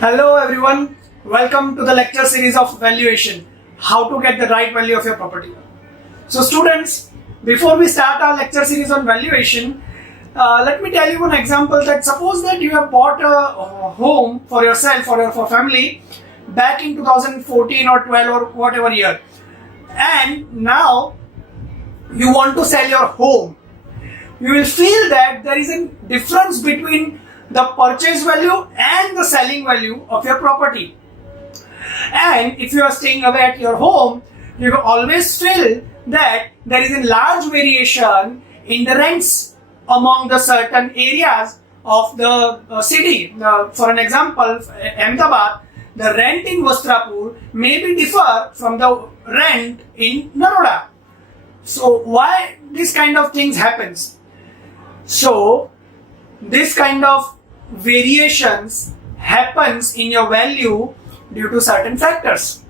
Hello everyone, welcome to the lecture series of Valuation, how to get the right value of your property. So students, before we start our lecture series on valuation, let me tell you one example that suppose that you have bought a home for yourself or for family back in 2014 or 12 or whatever year, and now you want to sell your home. You will feel that there is a difference between the purchase value and the selling value of your property. And if you are staying away at your home, you will always feel that there is a large variation in the rents among the certain areas of the city. For an example, Ahmedabad, the rent in Vastrapur may be differ from the rent in Naroda. So why this kind of things happens? So this kind of variations happens in your value due to certain factors.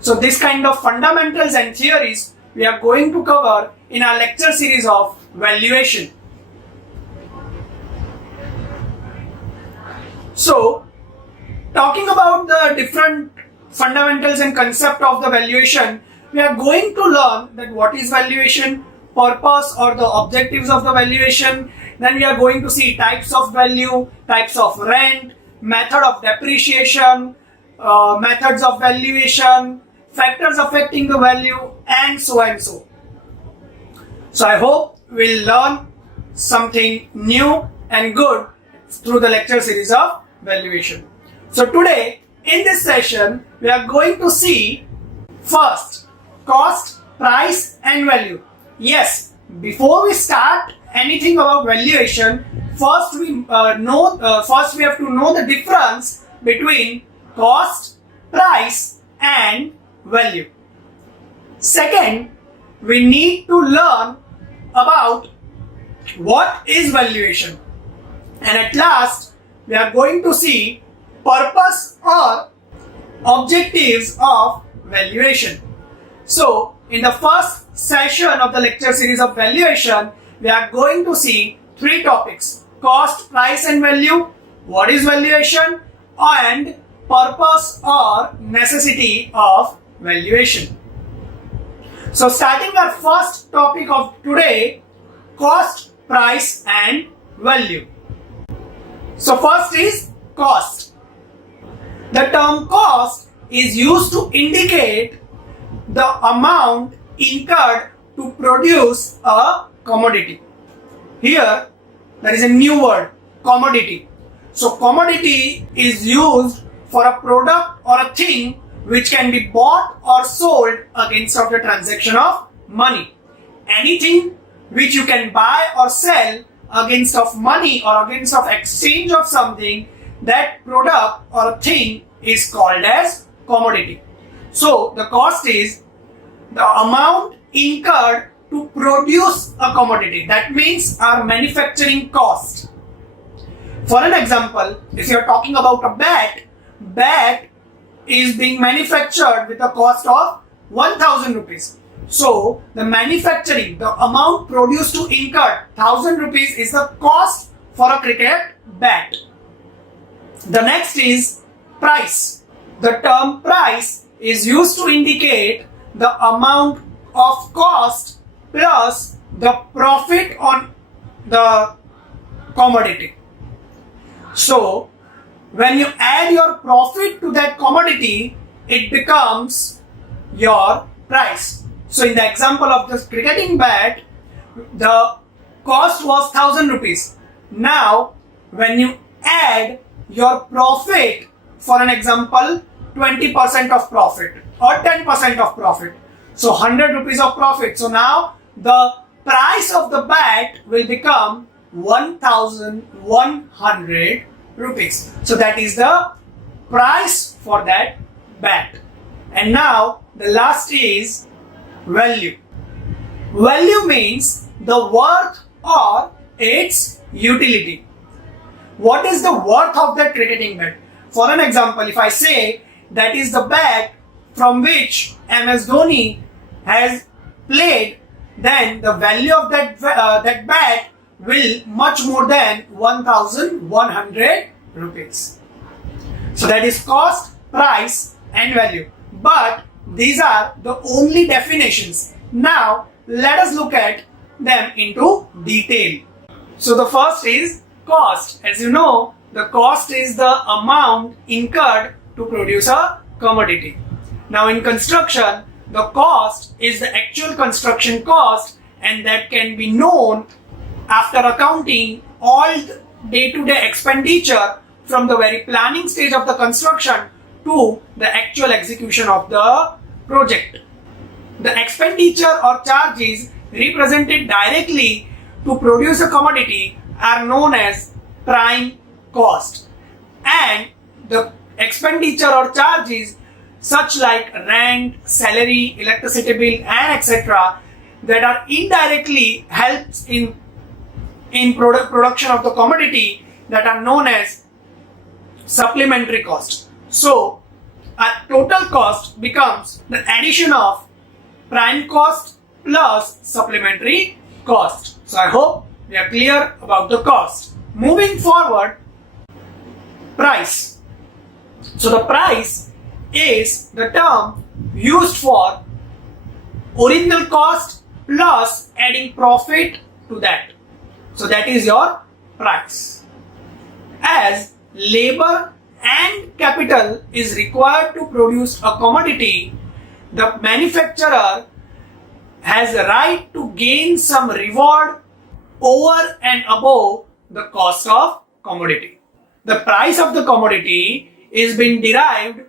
So this kind of fundamentals and theories we are going to cover in our lecture series of valuation. So talking about the different fundamentals and concept of the valuation, we are going to learn that what is valuation, purpose or the objectives of the valuation. Then we are going to see types of value, types of rent, method of depreciation, methods of valuation, factors affecting the value, and so and so. So I hope we'll learn something new and good through the lecture series of valuation. So today in this session we are going to see first cost, price and value. Yes, before we start anything about valuation, first we have to know the difference between cost, price and value. Second, we need to learn about what is valuation. And at last, we are going to see purpose or objectives of valuation. So, in the first session of the lecture series of valuation, we are going to see three topics: cost, price and value, what is valuation, and purpose or necessity of valuation. So starting our first topic of today, cost, price and value. So first is cost. The term cost is used to indicate the amount incurred to produce a commodity. Here there is a new word, commodity. So commodity is used for a product or a thing which can be bought or sold against of the transaction of money. Anything which you can buy or sell against of money or against of exchange of something, that product or a thing is called as commodity. So the cost is the amount incurred to produce a commodity. That means our manufacturing cost. For an example, if you are talking about a bat is being manufactured with a cost of 1000 rupees. So the manufacturing, the amount produced to incur 1000 rupees is the cost for a cricket bat. The next is price. The term price is used to indicate the amount of cost plus the profit on the commodity. So when you add your profit to that commodity, it becomes your price. So in the example of this cricketing bat, the cost was 1000 rupees. Now when you add your profit, for an example, 20% of profit or 10% of profit, so 100 rupees of profit. So now the price of the bat will become 1100 rupees. So that is the price for that bat. And now the last is value. Value means the worth or its utility. What is the worth of that cricketing bat? For an example, if I say that is the bat from which MS Dhoni has played, then the value of that bat will much more than 1100 rupees. So that is cost, price and value. But these are the only definitions. Now let us look at them into detail. So the first is cost. As you know, the cost is the amount incurred to produce a commodity. Now in construction, the cost is the actual construction cost, and that can be known after accounting all the day-to-day expenditure from the very planning stage of the construction to the actual execution of the project. The expenditure or charges represented directly to produce a commodity are known as prime cost, and the expenditure or charges such like rent, salary, electricity bill and etc. that are indirectly helps in production of the commodity, that are known as supplementary cost. So a total cost becomes the addition of prime cost plus supplementary cost. So I hope we are clear about the cost. Moving forward, price. So the price is the term used for original cost plus adding profit to that. So that is your price. As labor and capital is required to produce a commodity, the manufacturer has a right to gain some reward over and above the cost of commodity. The price of the commodity is being derived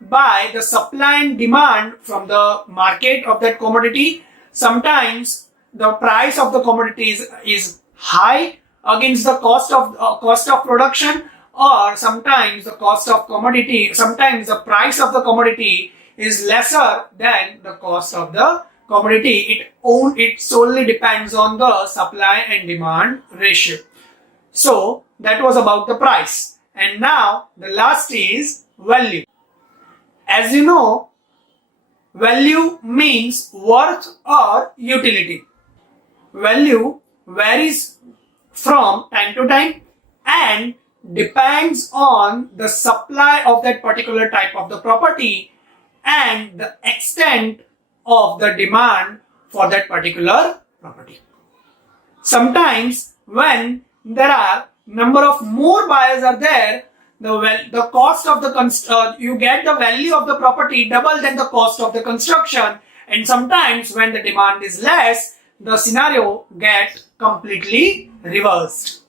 by the supply and demand from the market of that commodity. Sometimes the price of the commodity is high against the cost of production, or sometimes the cost of commodity, sometimes the price of the commodity is lesser than the cost of the commodity. It solely depends on the supply and demand ratio. So that was about the price. And now the last is value. As you know, value means worth or utility. Value varies from time to time and depends on the supply of that particular type of the property and the extent of the demand for that particular property. Sometimes when there are number of more buyers are there, the cost of the you get the value of the property double than the cost of the construction, and sometimes when the demand is less, the scenario gets completely reversed.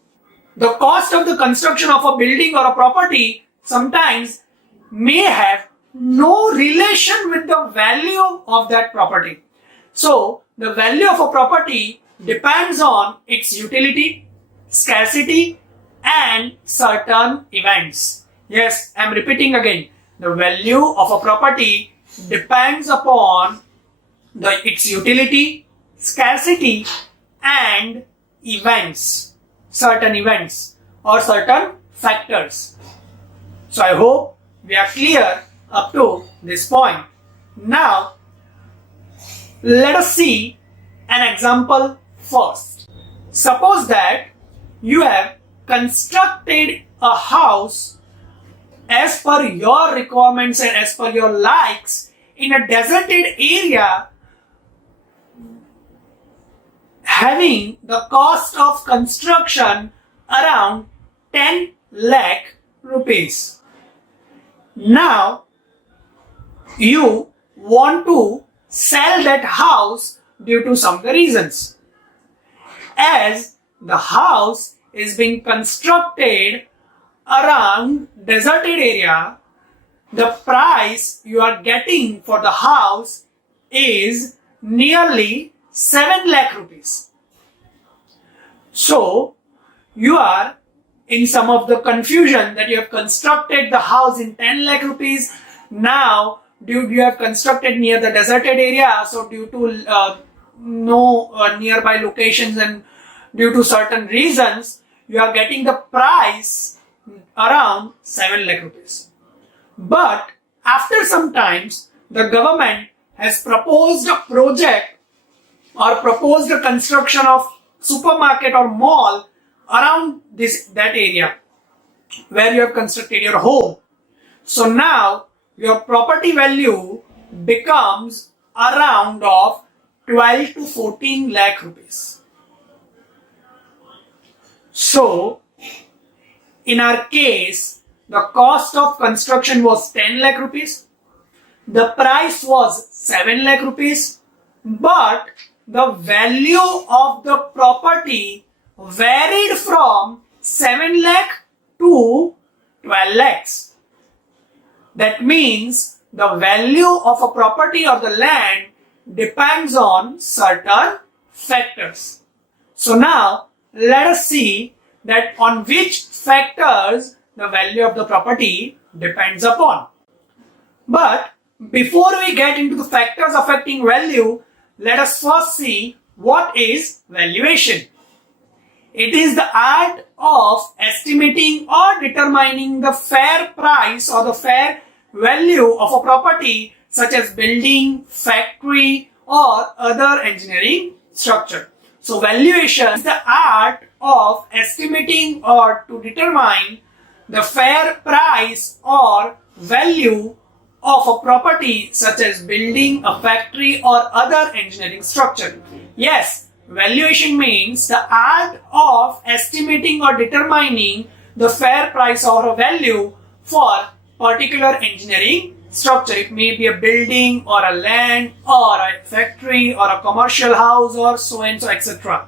The cost of the construction of a building or a property sometimes may have no relation with the value of that property. So the value of a property depends on its utility, scarcity and certain events. Yes, I am repeating again. The value of a property depends upon its utility, scarcity and events, certain events or certain factors. So I hope we are clear up to this point. Now let us see an example first. Suppose that you have constructed a house as per your requirements and as per your likes in a deserted area, having the cost of construction around 10 lakh rupees. Now you want to sell that house due to some of the reasons. As the house is being constructed around deserted area, the price you are getting for the house is nearly 7 lakh rupees. So you are in some of the confusion that you have constructed the house in 10 lakh rupees. Now you have constructed near the deserted area, so due to no nearby locations and due to certain reasons, you are getting the price around 7 lakh rupees. But after some times, the government has proposed a project or proposed a construction of supermarket or mall around that area where you have constructed your home. So now your property value becomes around of 12 to 14 lakh rupees. So in our case, the cost of construction was 10 lakh rupees. The price was 7 lakh rupees, but the value of the property varied from 7 lakh to 12 lakhs. That means the value of a property or the land depends on certain factors. So now let us see that on which factors the value of the property depends upon. But before we get into the factors affecting value, let us first see what is valuation. It is the art of estimating or determining the fair price or the fair value of a property such as building, factory or other engineering structure. So valuation is the art of estimating or to determine the fair price or value of a property such as building, a factory or other engineering structure. Yes, valuation means the art of estimating or determining the fair price or a value for particular engineering structure. It may be a building or a land or a factory or a commercial house or so and so, etc.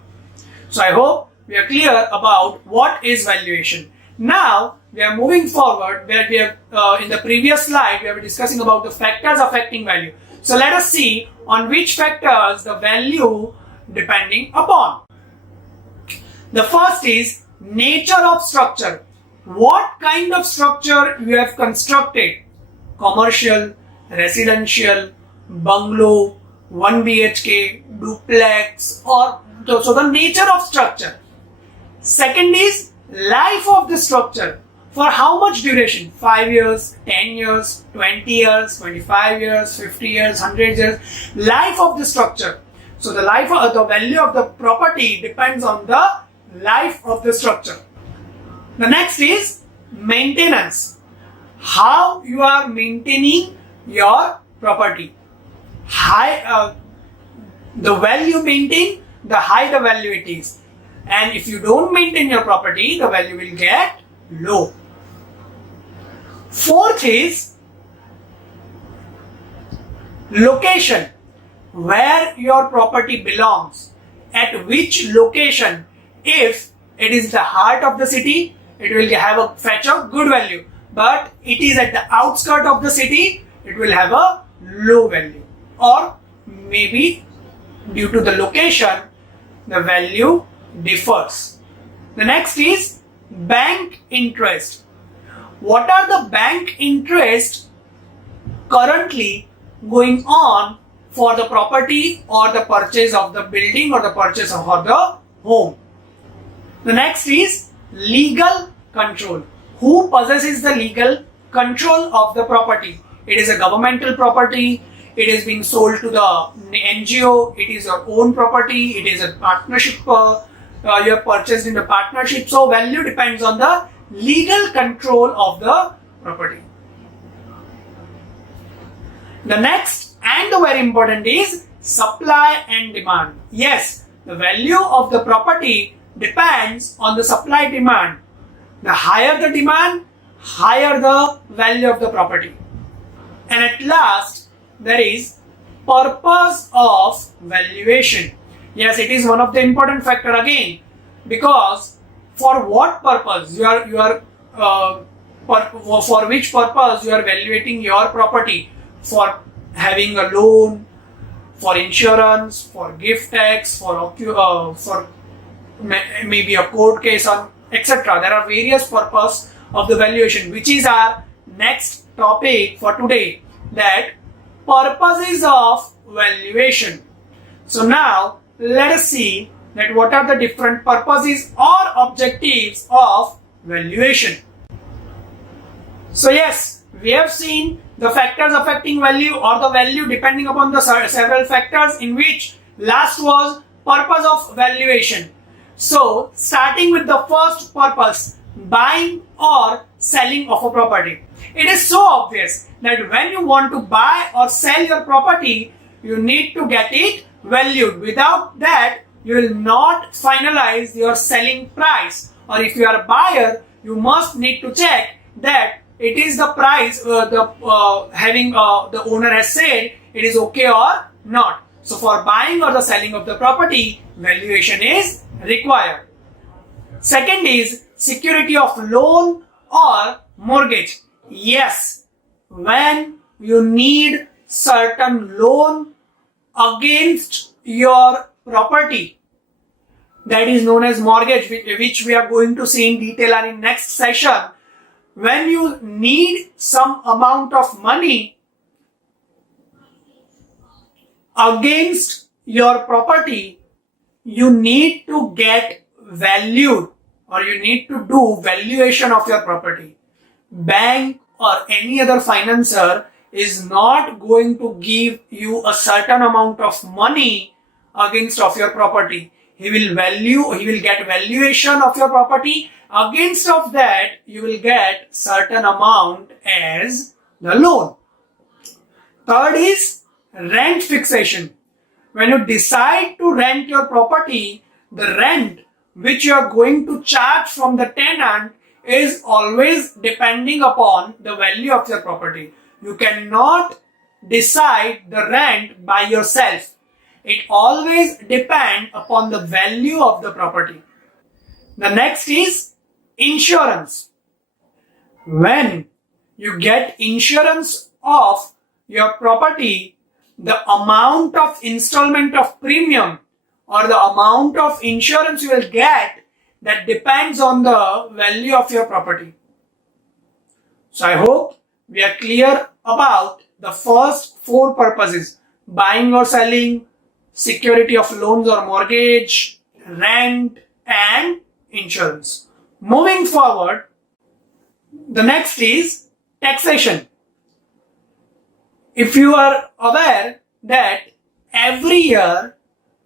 So I hope we are clear about what is valuation. Now we are moving forward where we have in the previous slide we were discussing about the factors affecting value. So let us see on which factors the value depending upon. The first is nature of structure. What kind of structure you have constructed? Commercial, residential, bungalow, 1 BHK, duplex or so the nature of structure. Second is life of the structure. For how much duration? 5 years, 10 years, 20 years, 25 years, 50 years, 100 years. Life of the structure. So the life of the value of the property depends on the life of the structure. The next is maintenance. How you are maintaining your property. The value maintained, the high the value it is. And if you don't maintain your property, the value will get low. Fourth is location. Where your property belongs. At which location. If it is the heart of the city, it will have a fetch of good value. But it is at the outskirts of the city, it will have a low value. Or maybe due to the location, the value differs. The next is bank interest. What are the bank interest currently going on for the property or the purchase of the building or the purchase of the home? The next is legal control. Who possesses the legal control of the property? It is a governmental property. It is being sold to the NGO. It is your own property. It is a partnership. You have purchased in the partnership. So value depends on the legal control of the property. The next and the very important is supply and demand. Yes, the value of the property depends on the supply demand. The higher the demand, higher the value of the property. And at last, there is purpose of valuation. Yes, it is one of the important factor again, because for what purpose for which purpose you are evaluating your property? For having a loan, for insurance, for gift tax, for maybe a court case, or etc. There are various purposes of the valuation, which is our next topic for today. That purposes of valuation. So now let us see that what are the different purposes or objectives of valuation. So yes, we have seen the factors affecting value or the value depending upon the several factors, in which last was purpose of valuation. So starting with the first purpose, buying or selling of a property. It is so obvious that when you want to buy or sell your property, you need to get it valued. Without that, you will not finalize your selling price. Or if you are a buyer, you must need to check that it is the price the owner has said it is okay or not. So for buying or the selling of the property, valuation is required. Second is security of loan or mortgage. Yes, when you need certain loan against your property, that is known as mortgage, which we are going to see in detail in next session. When you need some amount of money against your property, you need to get valued, or you need to do valuation of your property. Bank or any other financer is not going to give you a certain amount of money against of your property. He will get valuation of your property. Against of that, you will get certain amount as the loan. Third is rent fixation. When you decide to rent your property, the rent which you are going to charge from the tenant is always depending upon the value of your property. You cannot decide the rent by yourself. It always depends upon the value of the property. The next is insurance. When you get insurance of your property, the amount of installment of premium or the amount of insurance you will get, that depends on the value of your property. So I hope we are clear about the first four purposes: buying or selling, security of loans or mortgage, rent, and insurance. Moving forward, the next is taxation. If you are aware that every year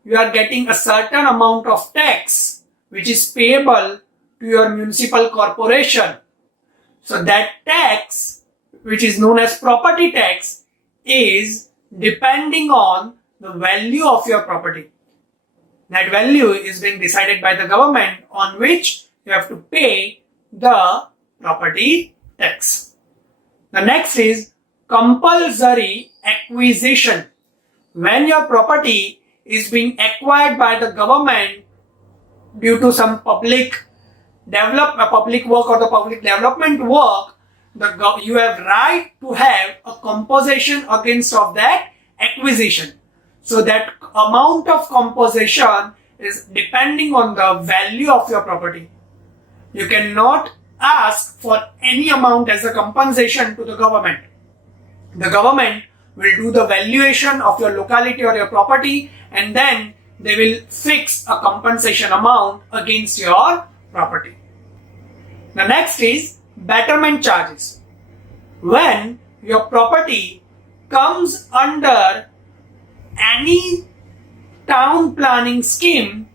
you are getting a certain amount of tax which is payable to your municipal corporation. So that tax, which is known as property tax, is depending on the value of your property. That value is being decided by the government, on which you have to pay the property tax. The next is compulsory acquisition. When your property is being acquired by the government due to some public work or the public development work, you have right to have a compensation against of that acquisition. So that amount of compensation is depending on the value of your property. You cannot ask for any amount as a compensation to the government. The government will do the valuation of your locality or your property, and then they will fix a compensation amount against your property. The next is betterment charges. When your property comes under any town planning scheme,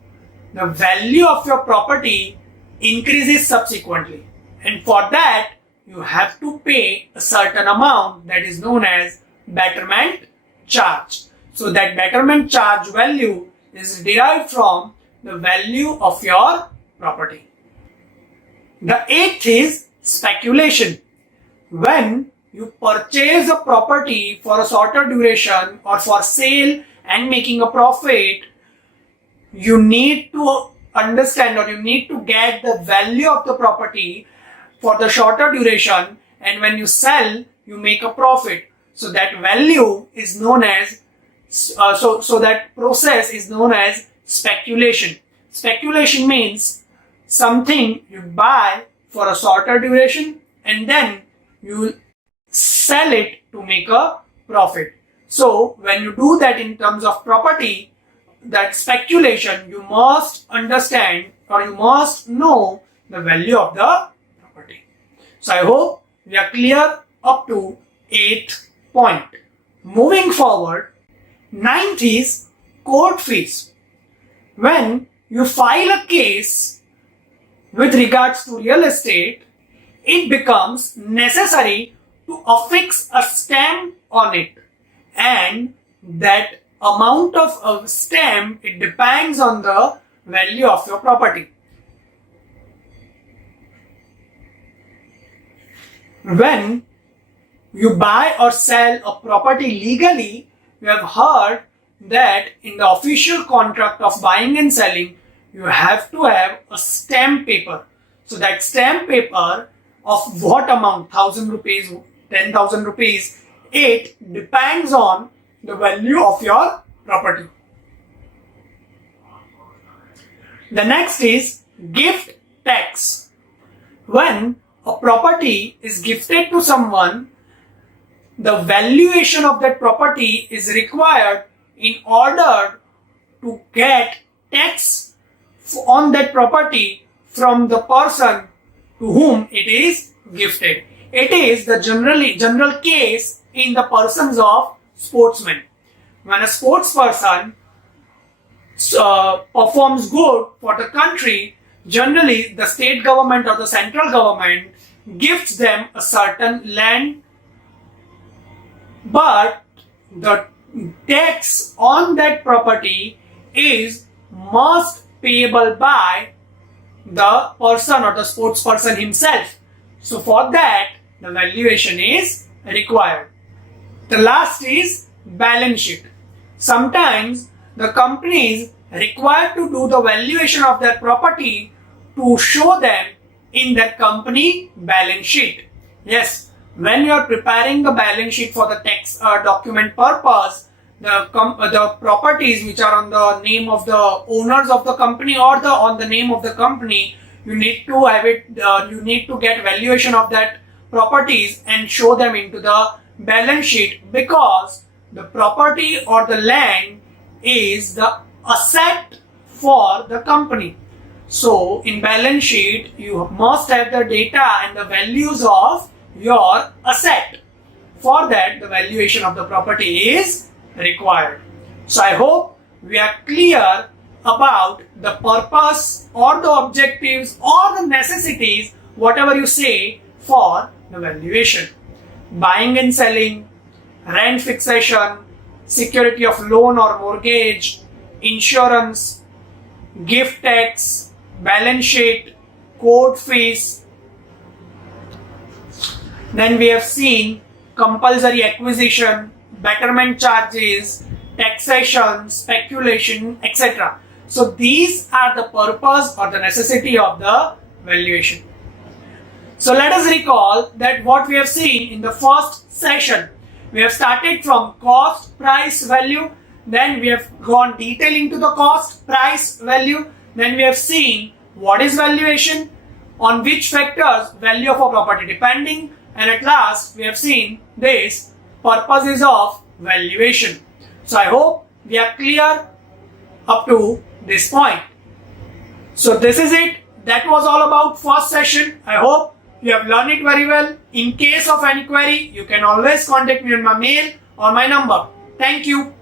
the value of your property increases subsequently, and for that you have to pay a certain amount that is known as betterment charge. So that betterment charge value is derived from the value of your property. The eighth is speculation. When you purchase a property for a shorter duration or for sale and making a profit, you need to understand, or you need to get the value of the property for the shorter duration, and when you sell, you make a profit. So that value is known as so that process is known as speculation. Speculation means something you buy for a shorter duration and then you sell it to make a profit. So when you do that in terms of property, that speculation, you must understand or you must know the value of the property. So I hope we are clear up to 8th point. Moving forward, 9th is court fees. When you file a case with regards to real estate, it becomes necessary to affix a stamp on it, and that amount of a stamp, it depends on the value of your property. When you buy or sell a property legally, you have heard that in the official contract of buying and selling, you have to have a stamp paper. So that stamp paper of what amount, 1,000 rupees, 10,000 rupees, it depends on the value of your property. The next is gift tax. When a property is gifted to someone, the valuation of that property is required in order to get tax on that property from the person to whom it is gifted. It is the general case in the persons of sportsmen. When a sports person performs good for the country, generally the state government or the central government gifts them a certain land, but the tax on that property is must payable by the person or the sports person himself. So for that, the valuation is required. The last is balance sheet. Sometimes the companies require to do the valuation of their property to show them in their company balance sheet. Yes, when you are preparing the balance sheet for the tax document purpose, the properties which are on the name of the owners of the company or on the name of the company, you need to have it. You need to get valuation of that properties and show them into the balance sheet, because the property or the land is the asset for the company. So in balance sheet, you must have the data and the values of your asset. For that, the valuation of the property is required. So I hope we are clear about the purpose or the objectives or the necessities, whatever you say, for the valuation. Buying and selling, rent fixation, security of loan or mortgage, insurance, gift tax, balance sheet, court fees. Then we have seen compulsory acquisition, betterment charges, taxation, speculation, etc. So these are the purpose or the necessity of the valuation. So let us recall that what we have seen in the first session. We have started from cost, price, value. Then we have gone detail into the cost, price, value. Then we have seen what is valuation, on which factors value of a property depending, and at last we have seen this purposes of valuation. So I hope we are clear up to this point. So this is it. That was all about first session. I hope you have learned it very well. In case of any query, you can always contact me on my mail or my number. Thank you.